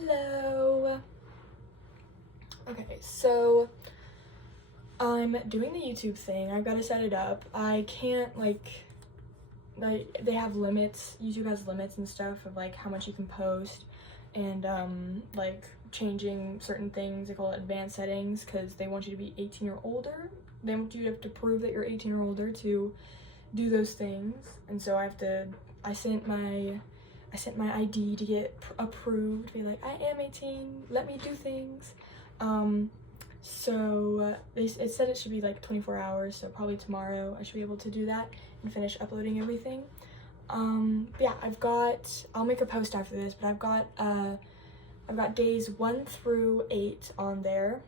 Hello. Okay, so I'm doing the YouTube thing. I've got to set it up. I can't they have limits. YouTube has limits and stuff of like how much you can post and like changing certain things. They call it advanced settings because they want you to be 18 or older. They want you to have to prove that you're 18 or older to do those things. And so I sent my ID to get approved, to be like, I am 18, let me do things. So it said it should be like 24 hours, so probably tomorrow I should be able to do that and finish uploading everything. But yeah, I'll make a post after this, but I've got days 1 through 8 on there.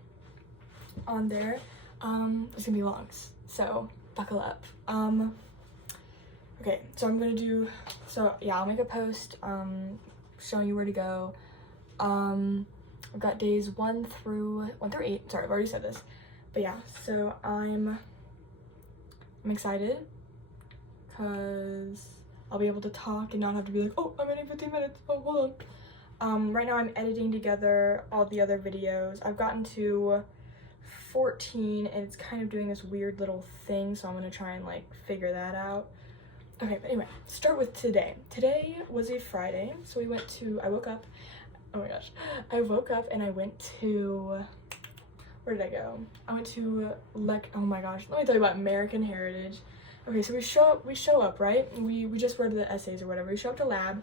It's gonna be long, so buckle up. Okay, so I'll make a post showing you where to go. I've got days 1 through 8. Sorry, I've already said this. But yeah, so I'm excited because I'll be able to talk and not have to be like, oh, I'm in 15 minutes. Oh, hold on. Right now I'm editing together all the other videos. I've gotten to 14 and it's kind of doing this weird little thing, so I'm gonna try and like figure that out. Okay, but anyway, start with today. Today was a Friday, so I woke up. Oh my gosh. I woke up and I went to, where did I go? I went to, oh my gosh, let me tell you about American Heritage. Okay, so we show up, right? We just read the essays or whatever. We show up to lab,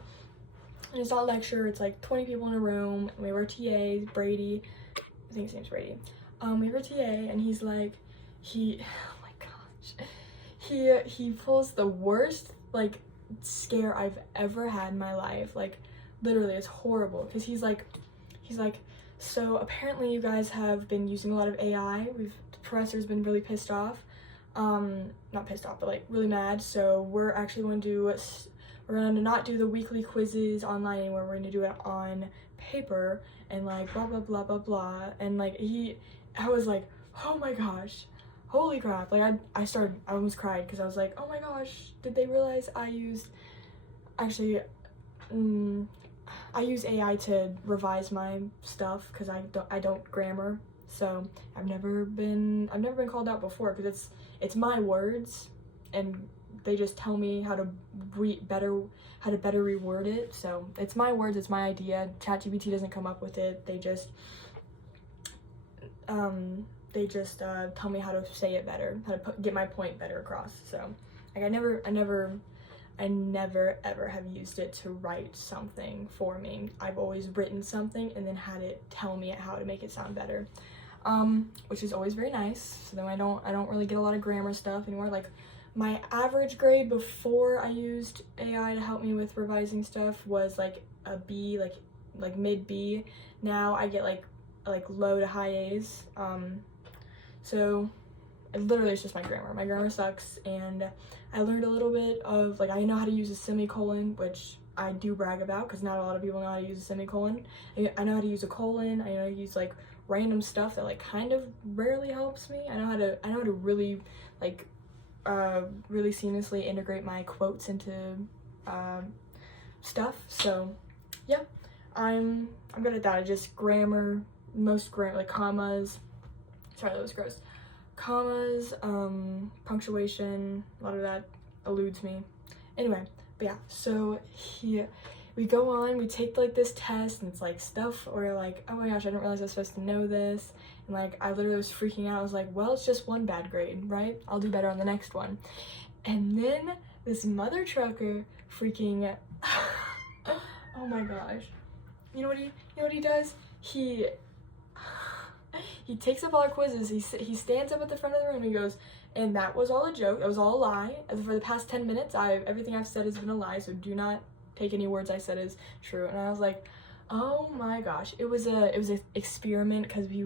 and it's not a lecture. It's like 20 people in a room, and we have our TA, Brady. I think his name's Brady. We have our TA, and he's like, oh my gosh. He pulls the worst, like, scare I've ever had in my life. Like, literally, it's horrible, because he's like, so apparently you guys have been using a lot of AI. The professor's been really pissed off. Not pissed off, but like really mad. So we're actually going to not do the weekly quizzes online anymore. We're going to do it on paper and like blah, blah, blah, blah, blah. And like I was like, oh my gosh, holy crap. Like I almost cried because I was like, oh my gosh, did they realize I use AI to revise my stuff because I don't grammar. So I've never been called out before because it's my words and they just tell me how to better reword it. So it's my words, it's my idea. ChatGPT doesn't come up with it. They just tell me how to say it better, how to get my point better across. So like I never ever have used it to write something for me. I've always written something and then had it tell me how to make it sound better, which is always very nice. So then I don't really get a lot of grammar stuff anymore. Like my average grade before I used AI to help me with revising stuff was like a B, like mid B. Now I get like low to high A's. So literally it's just my grammar. My grammar sucks, and I learned a little bit of, like, I know how to use a semicolon, which I do brag about because not a lot of people know how to use a semicolon. I know how to use a colon. I know how to use like random stuff that like kind of rarely helps me. I know how to really like really seamlessly integrate my quotes into stuff. So yeah, I'm good at that. I just grammar, like commas. Sorry, that was gross. Commas, punctuation, a lot of that eludes me. Anyway, but yeah, so we go on, we take like this test, and it's like stuff where like, oh my gosh, I didn't realize I was supposed to know this. And like, I literally was freaking out. I was like, well, it's just one bad grade, right? I'll do better on the next one. And then this mother trucker freaking, oh my gosh. You know what he does? He takes up all our quizzes. He stands up at the front of the room and he goes, and that was all a joke. It was all a lie. As for the past 10 minutes, everything I've said has been a lie, so do not take any words I said as true. And I was like, oh my gosh. It was an experiment because he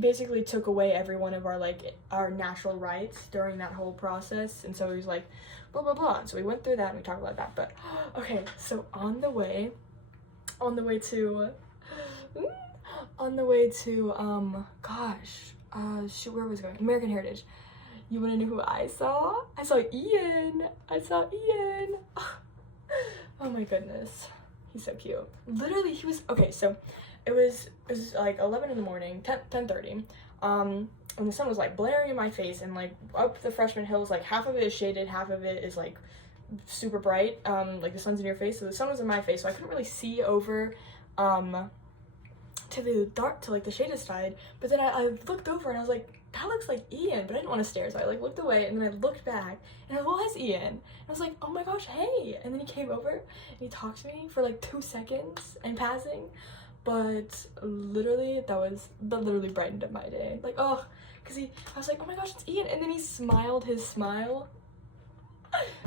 basically took away every one of our natural rights during that whole process. And so he was like, blah, blah, blah. And so we went through that and we talked about that. But okay, so on the way to shoot, where was I going? American Heritage. You wanna know who I saw? I saw Ian. Oh my goodness. He's so cute. Literally, he was, okay, so it was like 11 in the morning, 10:30, and the sun was like blaring in my face, and like up the freshman hills, like half of it is shaded, half of it is like super bright, like the sun's in your face, so the sun was in my face, so I couldn't really see over to the dark, to like the shaded side. But then I looked over and I was like, that looks like Ian, but I didn't want to stare, so I like looked away, and then I looked back and it was Ian. And I was like, oh my gosh, hey. And then he came over and he talked to me for like 2 seconds in passing, but literally that literally brightened up my day. Like, oh, because I was like, oh my gosh, it's Ian. And then he smiled his smile.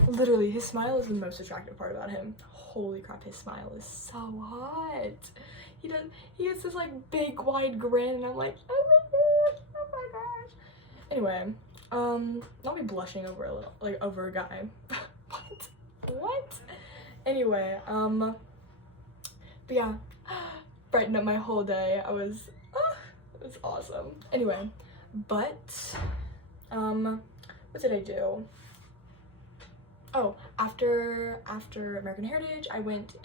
Literally, his smile is the most attractive part about him. Holy crap, his smile is so hot. He has this like big wide grin, and I'm like, oh my gosh. Anyway, not me blushing over over a guy. What? Anyway, but yeah, brightened up my whole day. It was awesome. Anyway, but what did I do? Oh, after American Heritage, I went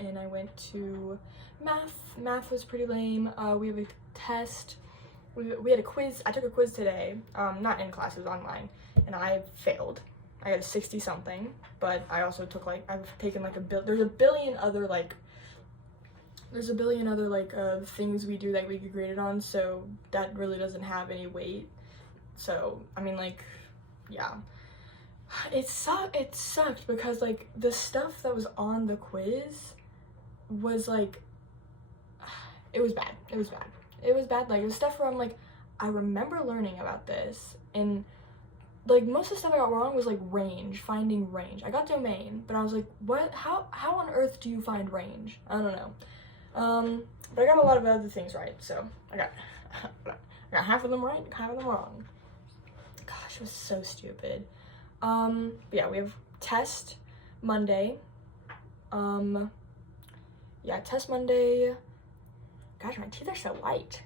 to math. Math was pretty lame. We have a test. We had a quiz. I took a quiz today, not in class, it was online, and I failed. I got a 60 something, but I also took like, I've taken like there's a billion other things we do that we get graded on, so that really doesn't have any weight. So, I mean, like, yeah. It sucked because like the stuff that was on the quiz was like, it was bad. Like, it was stuff where I'm like, I remember learning about this, and like most of the stuff I got wrong was like finding range. I got domain, but I was like, what, how on earth do you find range? I don't know. But I got a lot of other things right, so I got half of them right, half of them wrong. Gosh, it was so stupid. But yeah, we have test Monday. Yeah, test Monday. Gosh, my teeth are so white.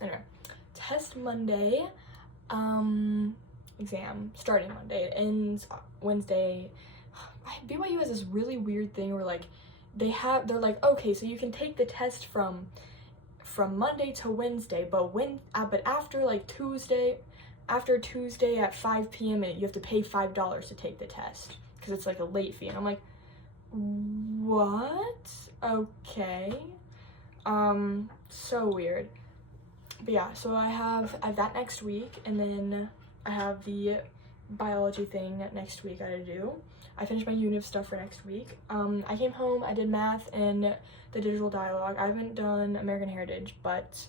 Anyway, test Monday. Exam starting Monday. It ends Wednesday. BYU has this really weird thing where like they're like, okay, so you can take the test from Monday to Wednesday, but after like Tuesday at 5 p.m. you have to pay $5 to take the test because it's like a late fee. And I'm like, what? Okay. So weird. But yeah, so I have that next week, and then I have the biology thing next week I gotta do. I finished my univ stuff for next week. I came home, I did math and the digital dialogue. I haven't done American Heritage, but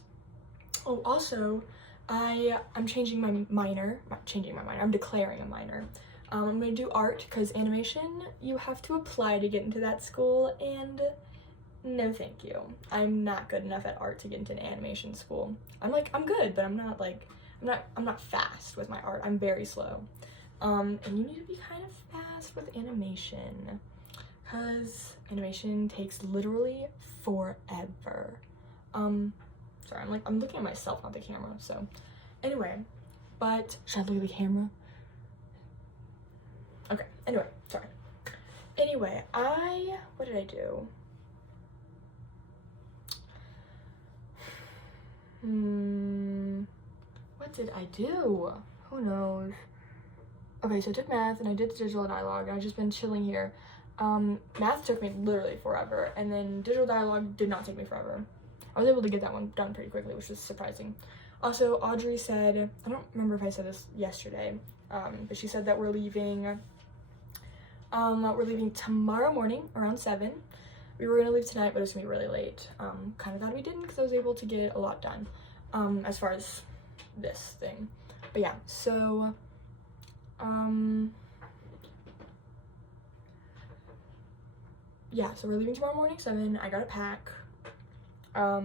oh, also I'm changing my minor. Not changing my minor, I'm declaring a minor. I'm gonna do art because animation, you have to apply to get into that school, and no thank you. I'm not good enough at art to get into an animation school. I'm good, but I'm not fast with my art. I'm very slow. And you need to be kind of fast with animation because animation takes literally forever. Sorry, I'm looking at myself, not the camera, so anyway, but should I look at the camera? Okay, anyway, sorry. Anyway, what did I do? What did I do? Who knows? Okay, so I took math and I did digital dialogue, and I've just been chilling here. Math took me literally forever, and then digital dialogue did not take me forever. I was able to get that one done pretty quickly, which was surprising. Also, Audrey said, I don't remember if I said this yesterday, but she said that we're leaving tomorrow morning around 7. We were gonna leave tonight, but it's gonna be really late. Kind of glad we didn't because I was able to get a lot done, as far as this thing. But yeah, so, yeah, so we're leaving tomorrow morning 7. I gotta pack. I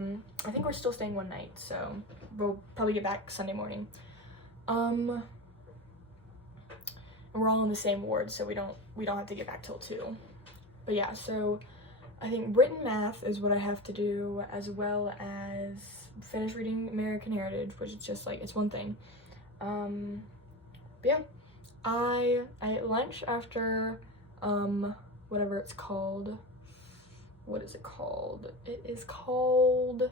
think we're still staying one night, so we'll probably get back Sunday morning. And we're all in the same ward, so we don't have to get back till 2. But yeah, so I think written math is what I have to do, as well as finish reading American Heritage, which is just like, it's one thing. But yeah, I ate lunch after whatever it's called, what is it called? It is called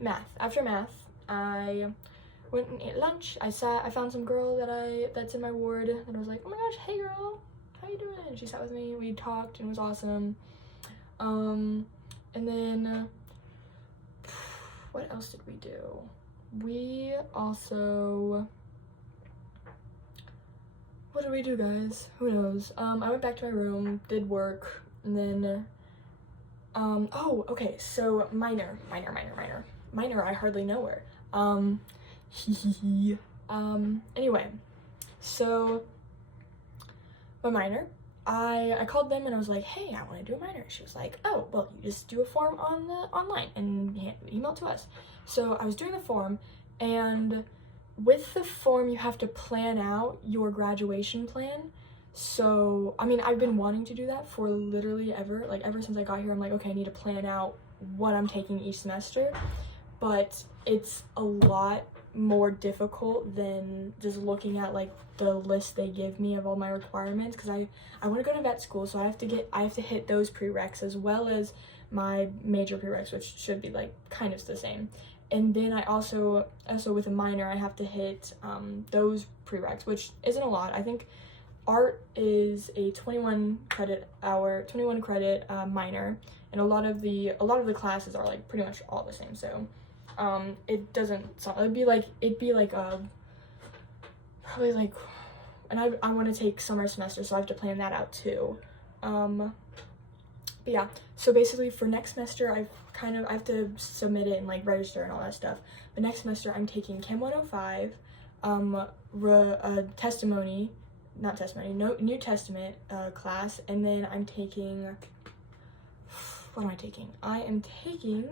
math. After math, I went and ate lunch. I found some girl that's in my ward, and I was like, oh my gosh, hey girl, how you doing? And she sat with me, we talked, and it was awesome. And then what else did we do? We also, what did we do, guys? Who knows? I went back to my room, did work, and then oh, okay, so minor, I hardly know her. Anyway, so my minor, I called them and I was like, hey, I want to do a minor. She was like, oh, well, you just do a form on the online and email it to us. So I was doing the form, and with the form you have to plan out your graduation plan. So I mean, I've been wanting to do that for literally ever since I got here. I'm like, okay, I need to plan out what I'm taking each semester, but it's a lot more difficult than just looking at like the list they give me of all my requirements, because I want to go to vet school, so I have to hit those prereqs as well as my major prereqs, which should be like kind of the same. And then I also with a minor I have to hit those prereqs, which isn't a lot. I think art is a 21 credit minor, and a lot of the classes are like pretty much all the same. So it doesn't sound, it'd be like probably like, and I want to take summer semester, so I have to plan that out too. But yeah, so basically for next semester I have to submit it and like register and all that stuff. But next semester I'm taking Chem 105, New Testament class, and then I'm taking, what am I taking? I am taking,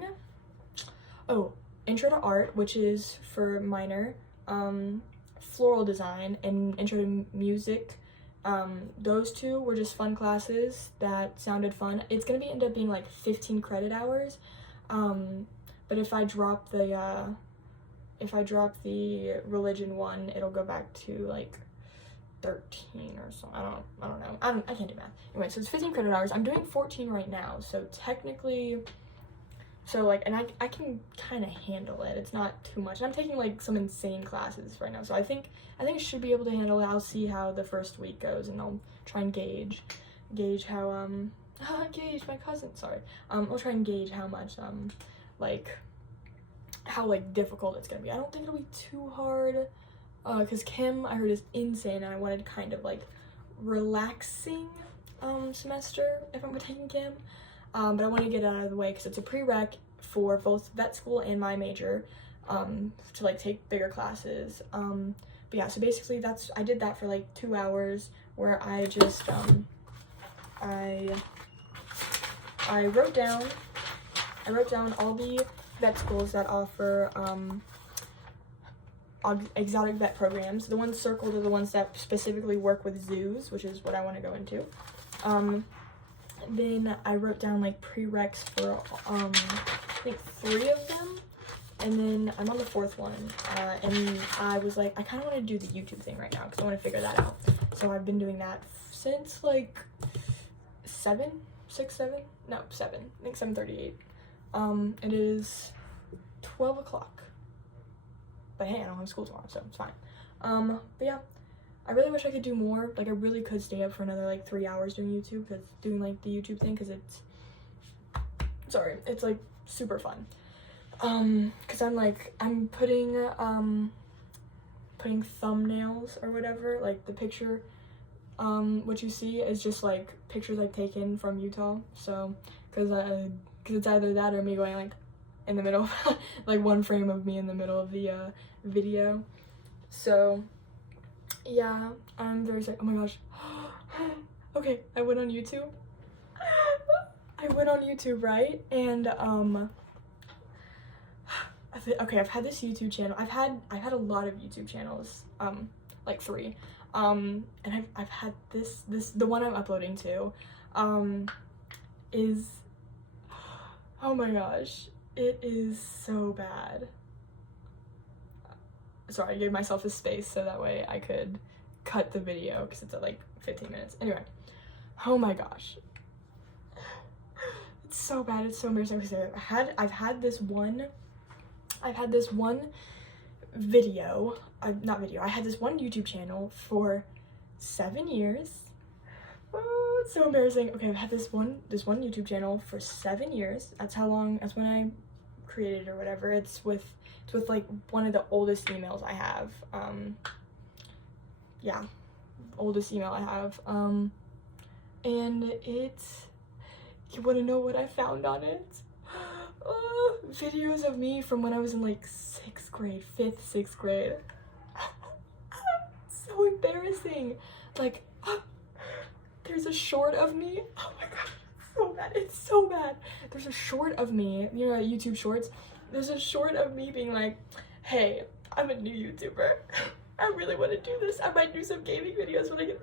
oh, Intro to Art, which is for minor, Floral Design, and Intro to Music. Those two were just fun classes that sounded fun. It's gonna end up being like 15 credit hours, but if I drop the religion one, it'll go back to like 13 or so. I don't know. I can't do math. Anyway, so it's 15 credit hours. I'm doing 14 right now, so technically, so like, and I can kind of handle it. It's not too much. And I'm taking like some insane classes right now, so I think I should be able to handle it. I'll see how the first week goes, and I'll try and gauge how gauge my cousin. Sorry. I'll try and gauge how much how difficult it's gonna be. I don't think it'll be too hard, because Kim, I heard, is insane, and I wanted kind of like relaxing semester if I'm taking Kim. But I want to get it out of the way because it's a prereq for both vet school and my major, to like take bigger classes. But yeah, so basically I did that for like 2 hours, where I just I wrote down all the vet schools that offer exotic vet programs. The ones circled are the ones that specifically work with zoos, which is what I want to go into. Then I wrote down like prereqs for I think 3 of them, and then I'm on the 4th one, and I was like, I kind of want to do the YouTube thing right now because I want to figure that out. So I've been doing that since like 7, I think 7:38. It is 12 o'clock, but hey, I don't have school tomorrow, so it's fine. But yeah, I really wish I could do more. Like, I really could stay up for another like 3 hours doing YouTube, because doing like the YouTube thing, because it's like super fun. Because I'm putting thumbnails or whatever, like the picture, what you see is just like pictures I've taken from Utah. So because it's either that or me going like in the middle, like one frame of me in the middle of the video. So yeah, I'm very excited. Oh my gosh. Okay, I went on YouTube. Right? And okay, I've had this YouTube channel. I've had a lot of YouTube channels, like 3. And I've had this the one I'm uploading to is, oh my gosh, it is so bad. Sorry, I gave myself a space so that way I could cut the video because it's at like 15 minutes. Anyway, oh my gosh, so bad. It's so embarrassing. I've had this one video. I had this one YouTube channel for 7 years. Oh, it's so embarrassing. Okay, I've had this one YouTube channel for 7 years. That's when I created it or whatever. It's with like one of the oldest emails I have. Yeah, oldest email I have. And it's, you want to know what I found on it? Videos of me from when I was in like 6th grade, 5th, 6th grade. So embarrassing. Like, there's a short of me. Oh my god, so bad. It's so bad. There's a short of me, you know, YouTube shorts. There's a short of me being like, hey, I'm a new YouTuber. I really want to do this. I might do some gaming videos when I get...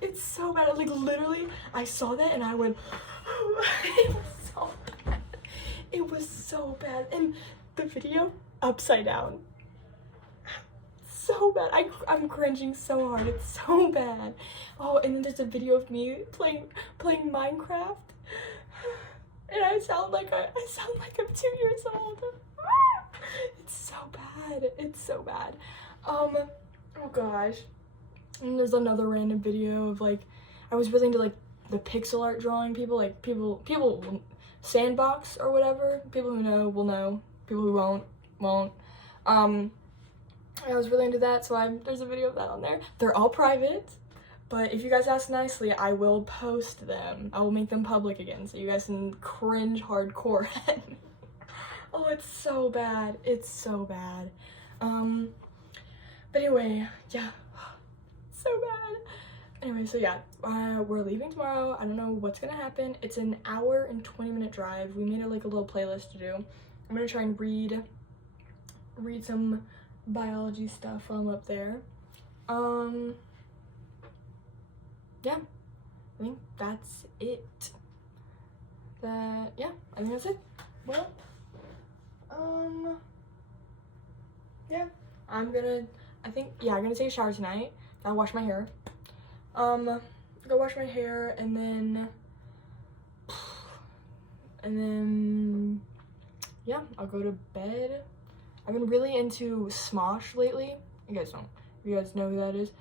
It's so bad. Like, literally, I saw that and I went... It was so bad. It was so bad. And the video, upside down. So bad. I'm cringing so hard. It's so bad. Oh, and then there's a video of me playing Minecraft. And I sound like I'm 2 years old. It's so bad. It's so bad. Oh gosh. And there's another random video of like, I was really into like the pixel art drawing people, like people sandbox or whatever. People who know will know. People who won't. I was really into that, so there's a video of that on there. They're all private, but if you guys ask nicely, I will post them. I will make them public again, so you guys can cringe hardcore. Oh, it's so bad. It's so bad. But anyway, yeah. So bad. Anyway, so yeah, we're leaving tomorrow. I don't know what's gonna happen. It's an hour and 20-minute drive. We made a little playlist to do. I'm gonna try and read some biology stuff while I'm up there. Yeah, I think that's it. Yeah, I think that's it. Well, yeah, I'm gonna take a shower tonight. Gotta wash my hair. Go wash my hair and then yeah, I'll go to bed. I've been really into Smosh lately. You guys know who that is.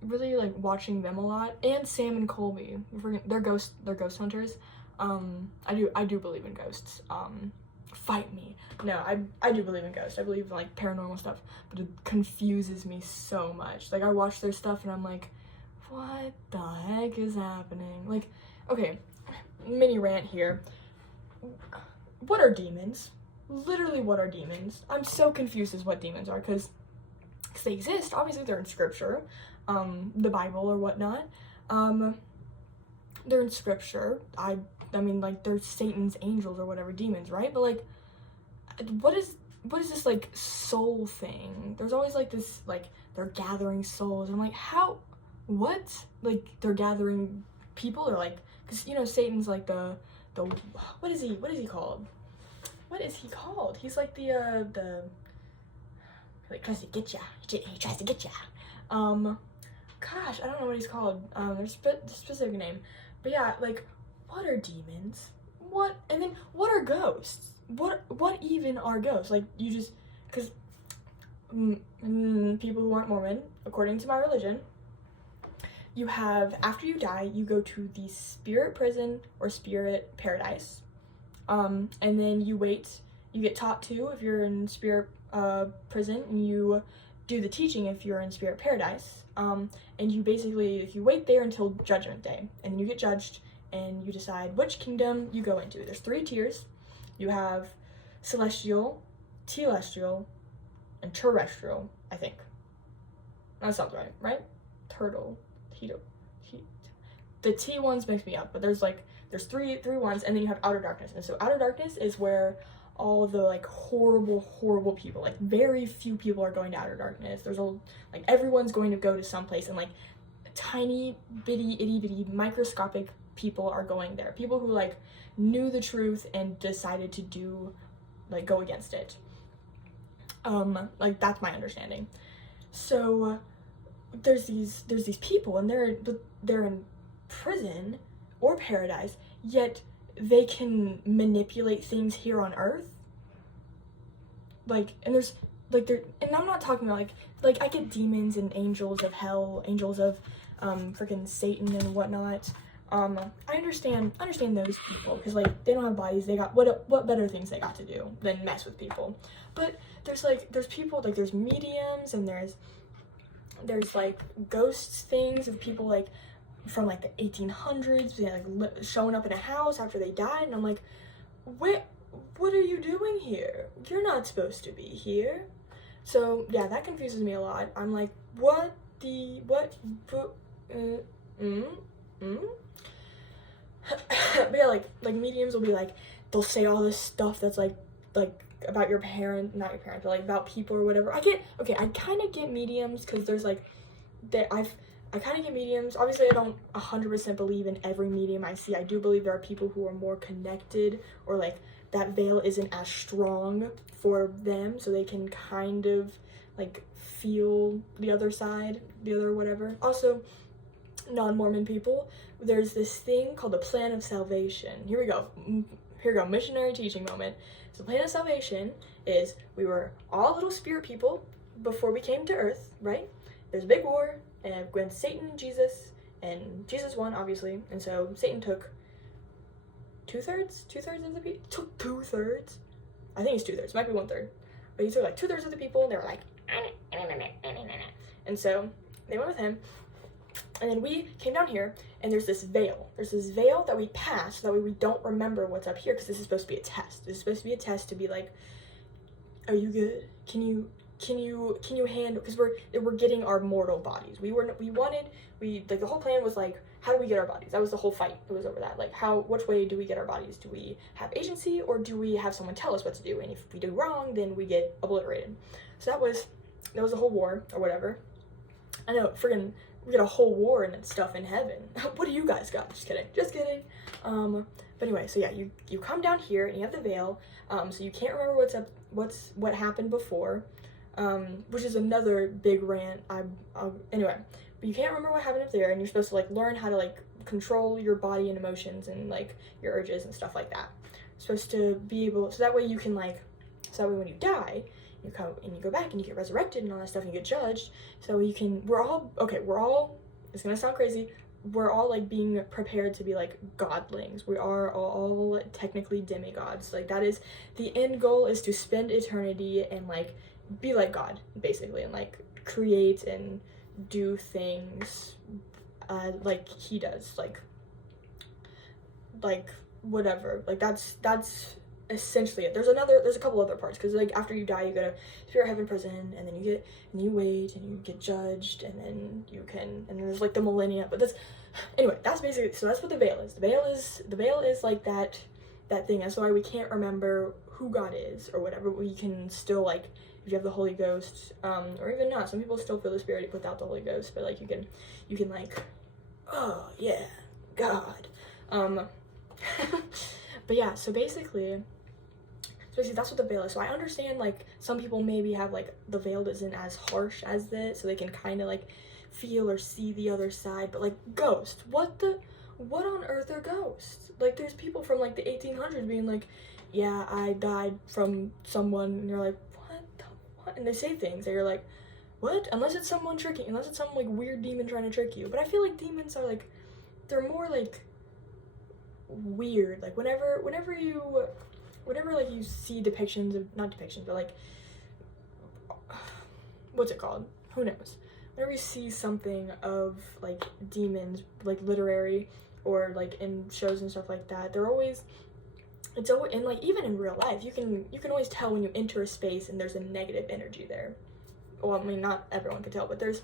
Really like watching them a lot, and Sam and Colby. They're ghost hunters. I do believe in ghosts. Fight me. No, I do believe in ghosts. I believe in like paranormal stuff, but it confuses me so much. Like, I watch their stuff and I'm like, what the heck is happening? Like, okay, mini rant here. What are demons? Literally, what are demons? I'm so confused as what demons are, because they exist. Obviously, they're in scripture, the Bible or whatnot. They're in scripture. I mean, like, they're Satan's angels or whatever, demons, right? But like, what is this like soul thing? There's always like this, like, they're gathering souls. I'm like, how? What? Like, they're gathering people, or like, because you know Satan's like the what is he called? What is he called? He's like the like tries to get ya. He tries to get ya. Gosh, I don't know what he's called. There's a specific name, but yeah, like, what are demons? What? And then what are ghosts? What even are ghosts? Like, you just, because people who aren't Mormon, according to my religion, you have, after you die, you go to the spirit prison or spirit paradise. And then you wait, you get taught to if you're in spirit prison, and you do the teaching if you're in spirit paradise. And you basically, you wait there until judgment day, and then you get judged, and you decide which kingdom you go into. There's 3 tiers. You have celestial, telestial, and terrestrial, I think. That sounds right? The T ones mix me up, but there's three ones, and then you have outer darkness. And so outer darkness is where all the like horrible people, like very few people are going to outer darkness. There's like everyone's going to go to some place, and like tiny bitty itty bitty microscopic people are going there. People who like knew the truth and decided to go against it. Like, that's my understanding. So there's these people, and they're in prison or paradise, yet they can manipulate things here on earth. Like, and there's like there, and I'm not talking about like I get demons and angels of hell, angels of freaking Satan and whatnot. I understand those people, because like they don't have bodies, they got what better things they got to do than mess with people. But there's people, like there's mediums, and there's like ghosts things of people like from like the 1800s, like showing up in a house after they died, and I'm like, what are you doing here? You're not supposed to be here. So yeah, that confuses me a lot. I'm like, but yeah, like mediums will be like, they'll say all this stuff that's like about your parent, not your parent, but like about people or whatever. I kind of get mediums, because there's like I kind of get mediums. Obviously, I don't 100% believe in every medium I see. I do believe there are people who are more connected, or like that veil isn't as strong for them, so they can kind of like feel the other side, the other whatever. Also, non-Mormon people, there's this thing called the plan of salvation. Here we go, missionary teaching moment. So the plan of salvation is, we were all little spirit people before we came to earth, right? There's a big war, and when Satan, Jesus, and Jesus won, obviously, and so Satan took two-thirds of the people. Took 2/3. I think it's 2/3. Might be 1/3. But he took like 2/3 of the people, and they were like, and so they went with him. And then we came down here, and there's this veil. There's this veil that we pass, so that way we don't remember what's up here, because this is supposed to be a test. This is supposed to be a test to be like, are you good? Can you handle, because we're getting our mortal bodies. The whole plan was like, how do we get our bodies? That was the whole fight. It was over that. Like, which way do we get our bodies? Do we have agency, or do we have someone tell us what to do? And if we do wrong, then we get obliterated. So that was the whole war, or whatever. I know, friggin', we get a whole war and stuff in heaven. What do you guys got? Just kidding. But anyway, so yeah, you come down here, and you have the veil, so you can't remember what happened before, which is another big rant. Anyway, but you can't remember what happened up there, and you're supposed to like learn how to like control your body and emotions and like your urges and stuff like that. You're supposed to be able, so that way you can like, so that way when you die, you come and you go back and you get resurrected and all that stuff, and you get judged, so you can, we're all, it's gonna sound crazy, we're all like being prepared to be like godlings. We are all technically demigods. Like, that is the end goal, is to spend eternity and like be like God, basically, and like create and do things like he does, like whatever. Like, that's essentially it. There's a couple other parts, because like after you die, you go to spirit heaven, prison, and then you wait and you get judged, and then and then there's like the millennia. But that's basically, so that's what the veil is. The veil is like that thing. That's why we can't remember who God is or whatever. We can still, like, if you have the Holy Ghost, or even not, some people still feel the Spirit without the Holy Ghost, but like you can like, oh yeah, God. But yeah, so basically that's what the veil is. So I understand, like, some people maybe have like the veil isn't as harsh as this, so they can kind of like feel or see the other side. But like ghosts, what on earth are ghosts? Like, there's people from like the 1800s being like, yeah, I died from someone, and you're like, what? And they say things that you're like, what? Unless it's someone tricking, unless it's some like weird demon trying to trick you. But I feel like demons are like, they're more like weird. Like, whenever like you see depictions of, not depictions, but like, what's it called? Who knows? Whenever you see something of like demons, like literary or like in shows and stuff like that, it's always, and like even in real life, you can always tell when you enter a space and there's a negative energy there. Well, I mean, not everyone can tell, but there's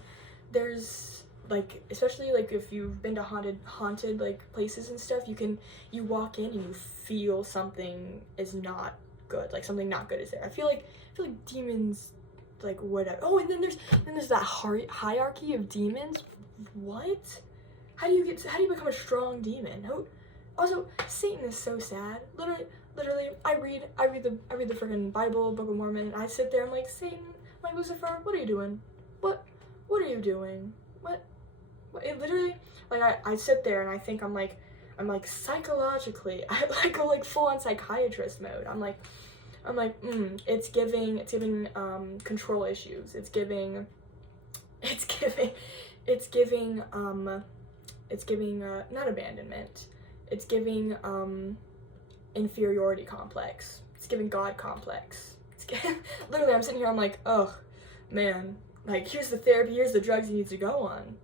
like, especially like if you've been to haunted like places and stuff, you walk in and you feel something is not good, like something not good is there. I feel like demons, like, whatever. Oh, and then there's that hierarchy of demons. What? How do you become a strong demon? Also, Satan is so sad. Literally, I read the freaking Bible, Book of Mormon, and I sit there, I'm like, Satan, I'm like, Lucifer, what are you doing? What are you doing? It literally, like, I sit there and I think I'm like psychologically, I like go like full on psychiatrist mode. I'm like, it's giving control issues. It's giving not abandonment. It's giving inferiority complex. It's giving God complex. Literally, I'm sitting here, I'm like, oh man, like, here's the therapy, here's the drugs he needs to go on.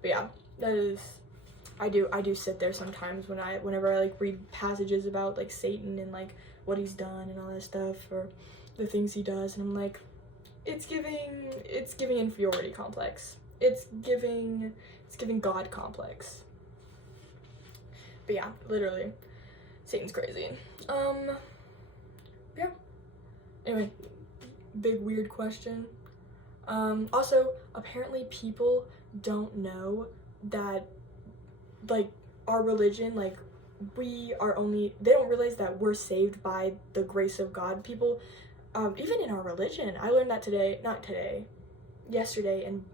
But yeah, that is, I do sit there sometimes whenever I like read passages about like Satan and like what he's done and all that stuff, or the things he does, and I'm like, it's giving inferiority complex. It's giving God complex. But yeah, literally, Satan's crazy. Yeah. Anyway, big weird question. Also, apparently people don't know that, like, our religion, like, they don't realize that we're saved by the grace of God. People, even in our religion, I learned that yesterday in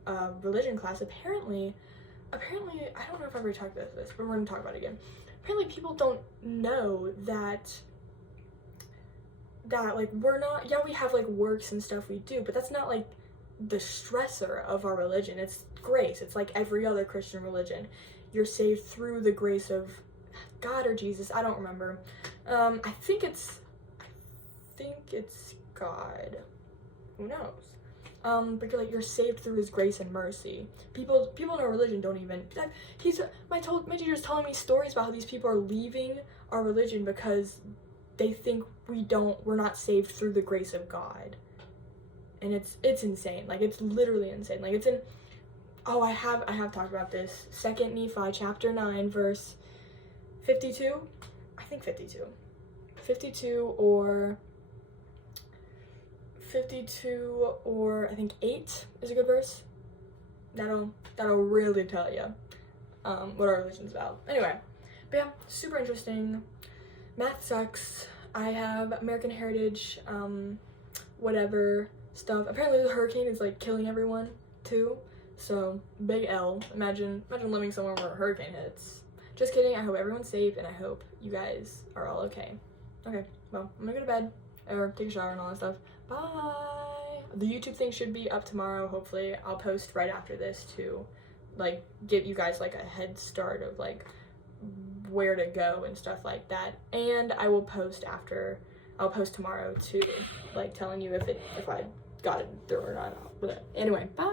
religion class, apparently, I don't know if I've ever talked about this, but we're gonna talk about it again. Apparently people don't know that like, we're not, yeah, we have like works and stuff we do, but that's not like the stressor of our religion. It's grace. It's like every other Christian religion. You're saved through the grace of God or Jesus. I don't remember. I think it's God. Who knows? But you're saved through his grace and mercy. People in our religion don't even, my teacher's telling me stories about how these people are leaving our religion because they think we're not saved through the grace of God. And it's insane. Like, it's literally insane. Like, it's in, oh, I have talked about this. 2 Nephi chapter 9 verse 52. I think 52. 52 or I think 8 is a good verse. That'll really tell you what our religion's about. Anyway, but yeah, super interesting. Math sucks. I have American Heritage, whatever stuff. Apparently the hurricane is like killing everyone too. So big L. Imagine living somewhere where a hurricane hits. Just kidding. I hope everyone's safe, and I hope you guys are all okay. Okay, well, I'm gonna go to bed or take a shower and all that stuff. Bye. The YouTube thing should be up tomorrow. Hopefully, I'll post right after this to like give you guys like a head start of like where to go and stuff like that. And I will post tomorrow too, like telling you if I got it through or not. But anyway, bye.